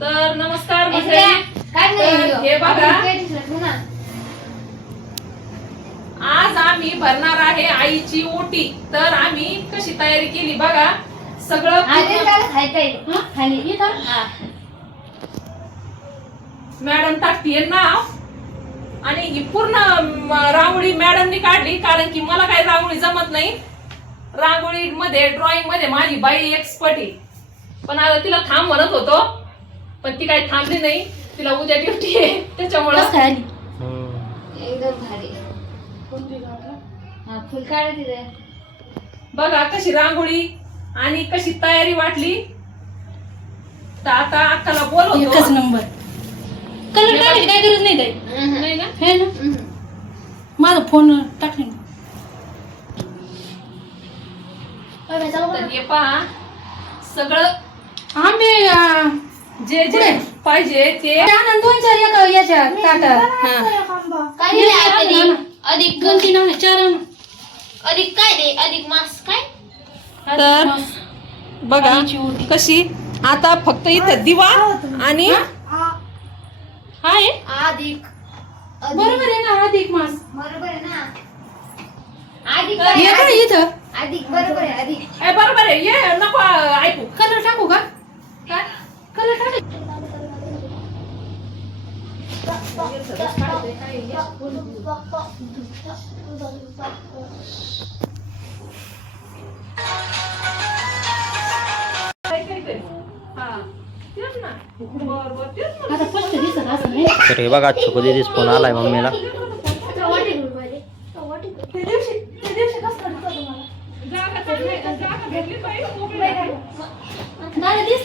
तर नमस्कार मंडळी. तर हे बघा, आज आम्ही भरणार आहे आईची ओटी. तर आम्ही कशी तयारी केली बघा. सगळं मॅडम टाकतीये नाव आणि ही पूर्ण रांगोळी मॅडमनी काढली, कारण की मला काही रांगोळी जमत नाही. रांगोळी मध्ये ड्रॉइंग मध्ये माझी बाई एक्सपर्ट आहे. पण आता तिला थांब म्हणत होतो, पण ती काही थांबली नाही. तिला उद्या ड्युटी आहे त्याच्यामुळे एकदम भारी फुल काढ तिथे. बघा कशी रांगोळी आणि कशी तयारी वाटली. तर आता अक्काला बोलवतो. एकच नंबर. कलर टाकायची काय गरज नाही ताई. नाही ना, हे ना माझा फोन टाकले ना. तर हे पहा सगळं आंबे जे जे पाहिजे ते आनंद 2-4 एका याच्या ताटात. काय दिले आता? अधिक 2-3 आहे 4 अधिक काय दे? अधिक मास काय? तर बघा कशी. आता फक्त इथं दिवा आणि हाय अधिक बरोबर आहे ना. अधिक मास बरोबर आहे ना. अधिक हे काय इथं अधिक बरोबर आहे. अधिक बरोबर आहे. ये नको ऐकू. कलर टाकू का? काय कलर टाकायचं. आता स्पष्ट दिसत असं नाही. तर हे बघा छको दीदीच फोन आलाय मम्मीला. दादा दिस.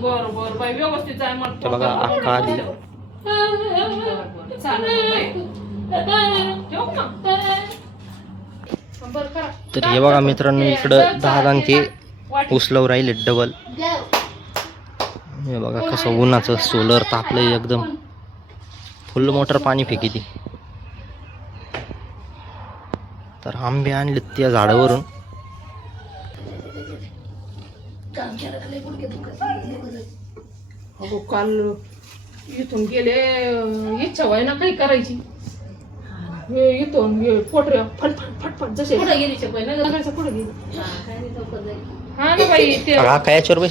बरोबर बाई व्यवस्थित आहे. मग ते बघा अक्का आली. तर हे बघा मित्रांनो, इकडं दादांचे उचलव राहिले डबल. हे बघा कसं उन्हाचं सोलर तापलंय एकदम. फुल मोटर पाणी फेकी ती. तर आंबे आणले त्या झाडावरून. अगो काल इथून गेले इच्छा व्हाय ना काही करायची. हे इथून हे पोटऱ्या फटफट फटफट जसे पुढे गेली पुढे गेली. हा ना बाई ते हा काय याच्यावर बाई.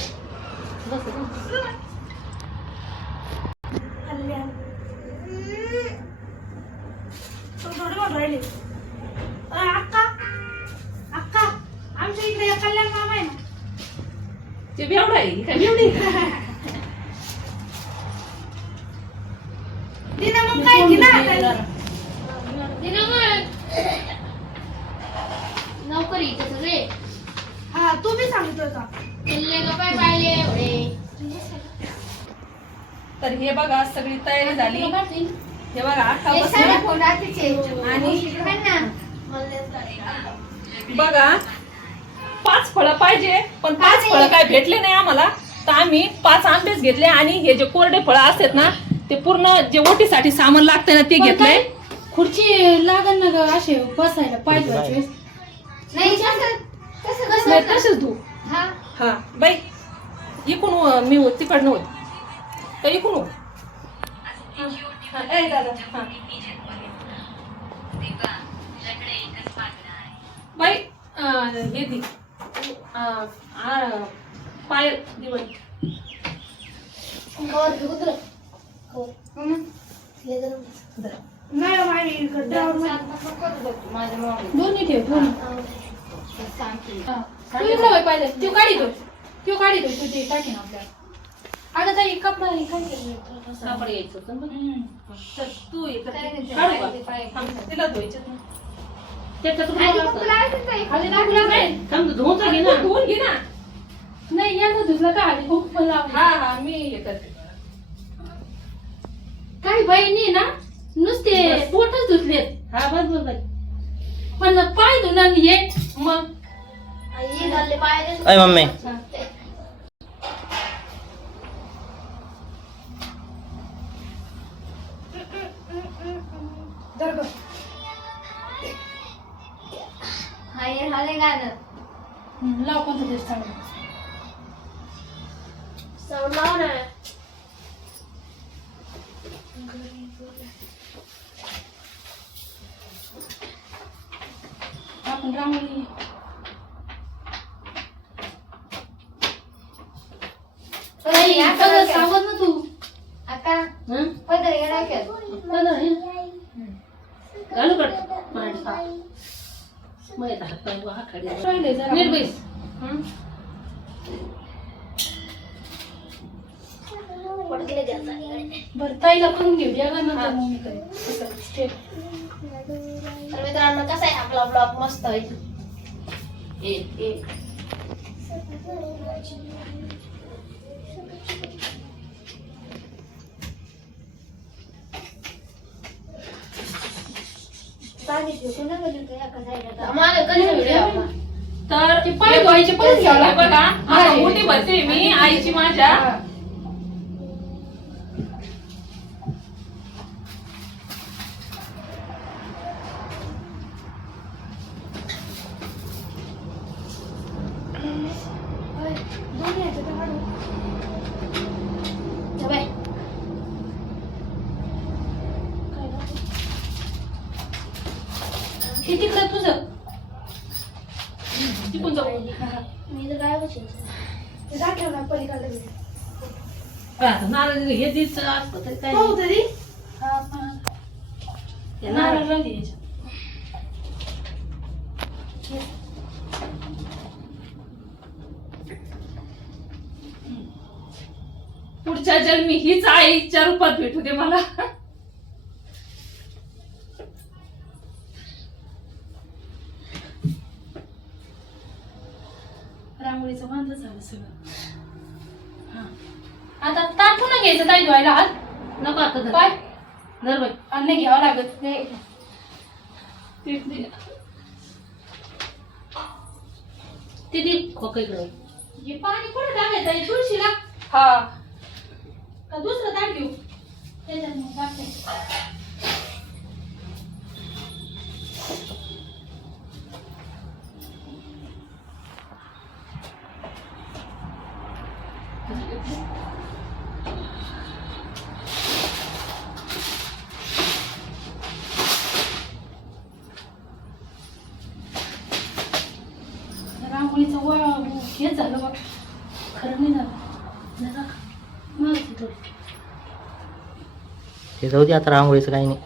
आमच्या इकडे कल्याण मामा आहे ना. ते बेवडा आहे काय बेवडी. दिना मग काय दिना नोकरी रे. हा तू बी सांगतोय का? काय पाहिले एवढे. तर हे बघा सगळी तयारी झाली. हे बघा अक्का एक बसली. सारा फोन राहते आणि बघा 5 फळं पाहिजे, पण 5 फळं काय भेटले नाही आम्हाला. तर आम्ही 5 आंबेच घेतले आणि हे जे कोरडे फळं असतात ना ते पूर्ण जे ओटीसाठी सामान लागतं ना ते घेतलंय. खुर्ची लागन ना ग असे बसायला पाय धुवायचे. नाही कसं नाही तसेच धू. हा हा बाई इकून मी तिकडनं होत तर इकून हो. ए दादा हा बाई हे दे पाय दिवस नाही माझी दोन्ही ठेव दोन्ही. तू इकडे वळ पाहिजे. तू काढी दो तू ते टाकीन आपल्याला. अगं ताई कपडा सापड यायचं होतं ना. तर तू हे कर. काढू का? थांब, तिला धुवायचं ना. त्याच्यात खाली टाकू लागेल. थांब, धुवून तर घे ना. धुवून घे ना. नाही या धुतलं का आधी खूप पण लावली. हा हा मी हे करते. काही बहिणी ना नुसते बस. पोटच धुतलेत. हा बस बस बाई. पण पाय धुणं ये मग अय मम्मी हाय हाले गाणं लाव कोणतं तरी चांगलं. साऊंड लाव ना. आपण रांगोळी आता सावध ना तू. आता पदर येणार का? राहिले जरा. पडले द्यायचा. बरं ताईला करून घेऊया का नंतर मग मी करेन. असं स्टेप. तर मित्रांनो कसा आहे आपला ब्लॉग मस्त आहे. आम्हाला कधी व्हिडिओ तर ते पाय धुवायचे पण घ्यावं लागतं. बघा आता मोठी भरते मी आईची माझ्या. हे तिकडं तुझं. तिकून जाऊ. मी तर काय बसेल दाखव ना पलीकडे. नारळ हे दिवस असतं तरी काय पाहू तरी. नारळ राहू दे याच्यात. पुढच्या जन्मी हीच आईच्या रूपात भेटू दे मला. रांगोळीचं बांधलं झालं सगळं. हा आता ताटून घ्यायचं ताई धुवायला हात. नको आता काय धर बाई. अन्न घ्यावं लागत नाही. ते दे खोकईकडे. हे पाणी कुठे टाकायचं आहे तुळशीला. हा का दुसरं ताट घेऊ त्याच्यात मग टाकायचं. रांगोळीचं हेच झालं बघ. खरं नाही झालं. ते जाऊ दे आता रांगोळीचं काही नाही.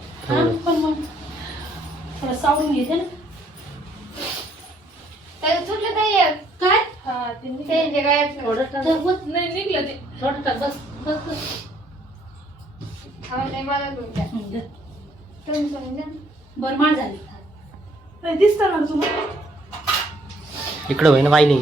पण मग थोडं सावरून घेते ना. त्याला सुटलं काय काय ते काय नाही निघलं ते. थोडं टाक बस बस बस. हा नाही मला तुमच्या तुम्ही समजून द्या. बरं माळ झाली. दिसतं ना तुला. इकडं होईन वाहिली.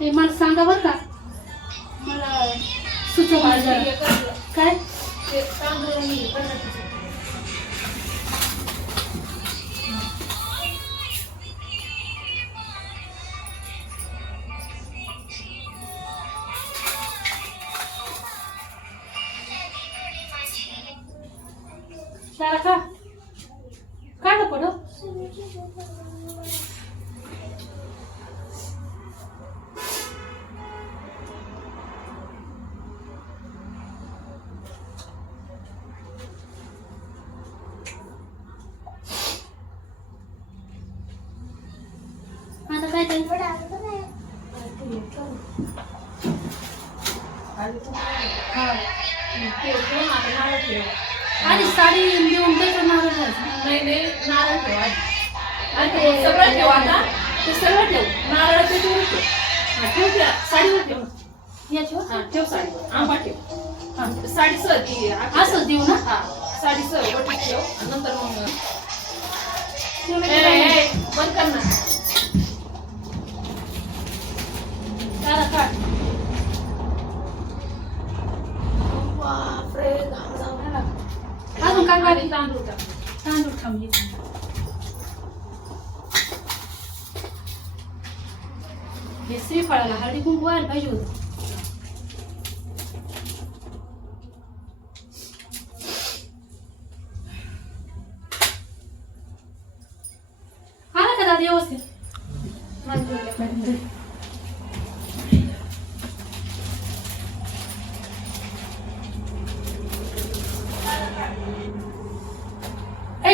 हे मला सांगा बरं का. मला सुचव माझं काय. सारा का काढ पडो. आता काय ते आधी साडी देऊन त्याचं नारळ घ्यायचं. नाही नाही नारळ ठेव आधी. आणि ते सगळं ठेव आता. ते सगळं ठेव. नारळ ते ठेव. हा ठेव त्या साडीवर ठेव. याच्यावर हा ठेव साडीवर. आंबा ठेव. हा साडी सर ती असं देऊ ना. हा साडी सर वटी ठेव आणि नंतर मग बंद कर ना. सारा काढ. बापरे घाम जाऊ. अजून काय आणि बाकी तांदूळ टाक. तांदूळ थांबली हे श्रीफळाला हळदी कुंकू व्हायला पाहिजे होतं आला का दादा व्यवस्थित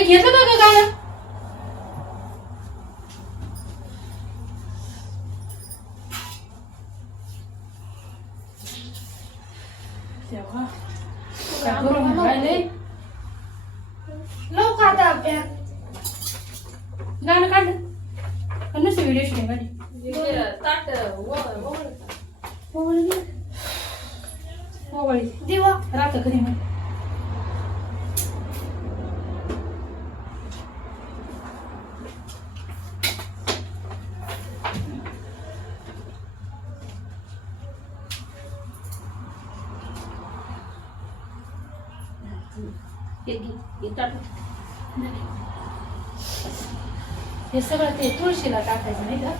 घेतलं का ग गाणं तेव्हा काय करून राहिले लवकर आता अभ्यास गाणं काढलं पण नुसतं व्हिडिओ शूटिंग काढली ताट मोबाईल दिवा राहतं कधी मग हे सगळं ते तुळशीला टाकायचं नाही का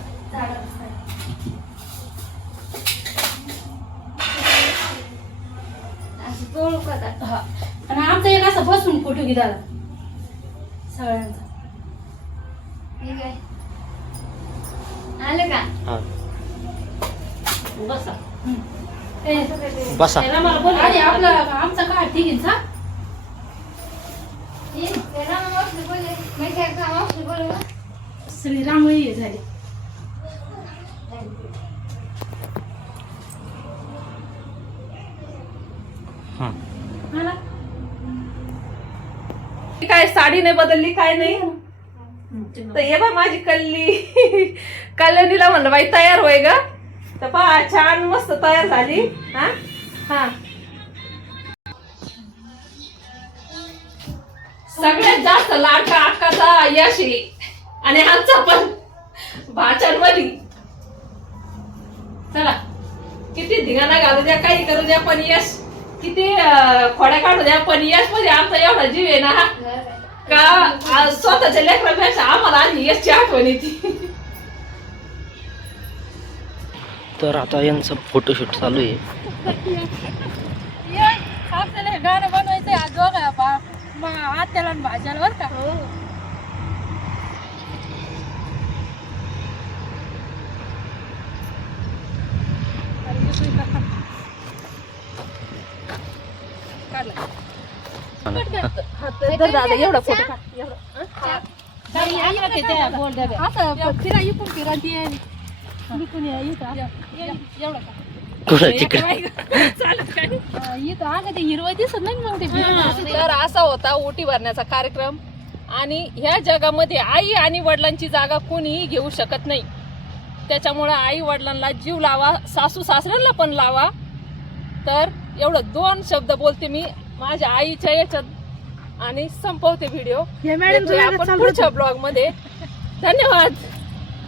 असं तोडू का आता? हा आणि आमचा एक असा बसून फोटो घे दादा सगळ्यांचा हे काय आलं का हा बसा. बसा त्याला मला बोल अरे आपला आमचा काय ठीक आहे सा हे त्याला मावशी बोलले मी काय का मावशी बोलू का? सगळी रांगोळी झाली हा मला काय साडी नाही बदलली काय नाही तर ये बा माझी कल्ली कल्याणीला म्हणलं बाई तयार होय ग तर पहा छान मस्त तयार झाली हा हा सगळ्यात जास्त लाडका अक्काचा यश आहे आणि आमचा पण भाच्यांमध्ये चला किती धिंगाणा घालू द्या काही करू द्या पण यश किती खोड्या काढू द्या पण यश मध्ये आमचा एवढा जीव आहे ना हा का स्वतःच्या लेकरांपेक्षा आम्हाला आधी यशची आठवण येते तर आता यांचं फोटोशूट चालू आहे आपल्याला हे गाणं बनवायचंय आज दोघं आत्याला आणि भाज्याला बरं का दादा एवढा फोटो काढ फिरा इकून फिरा ती इकून एवढा कुठं तिकडे इथं अगं ते हिरवं दिसत नाही मग ते तर असा होता ओटी भरण्याचा कार्यक्रम आणि ह्या जगामध्ये आई आणि वडिलांची जागा कोणीही घेऊ शकत नाही त्याच्यामुळे आई वडिलांना जीव लावा सासू सासऱ्यांना पण लावा तर एवढं 2 शब्द बोलते मी माझ्या आईच्या याच्यात आणि संपवते व्हिडिओ आपण पुढच्या ब्लॉग मध्ये धन्यवाद.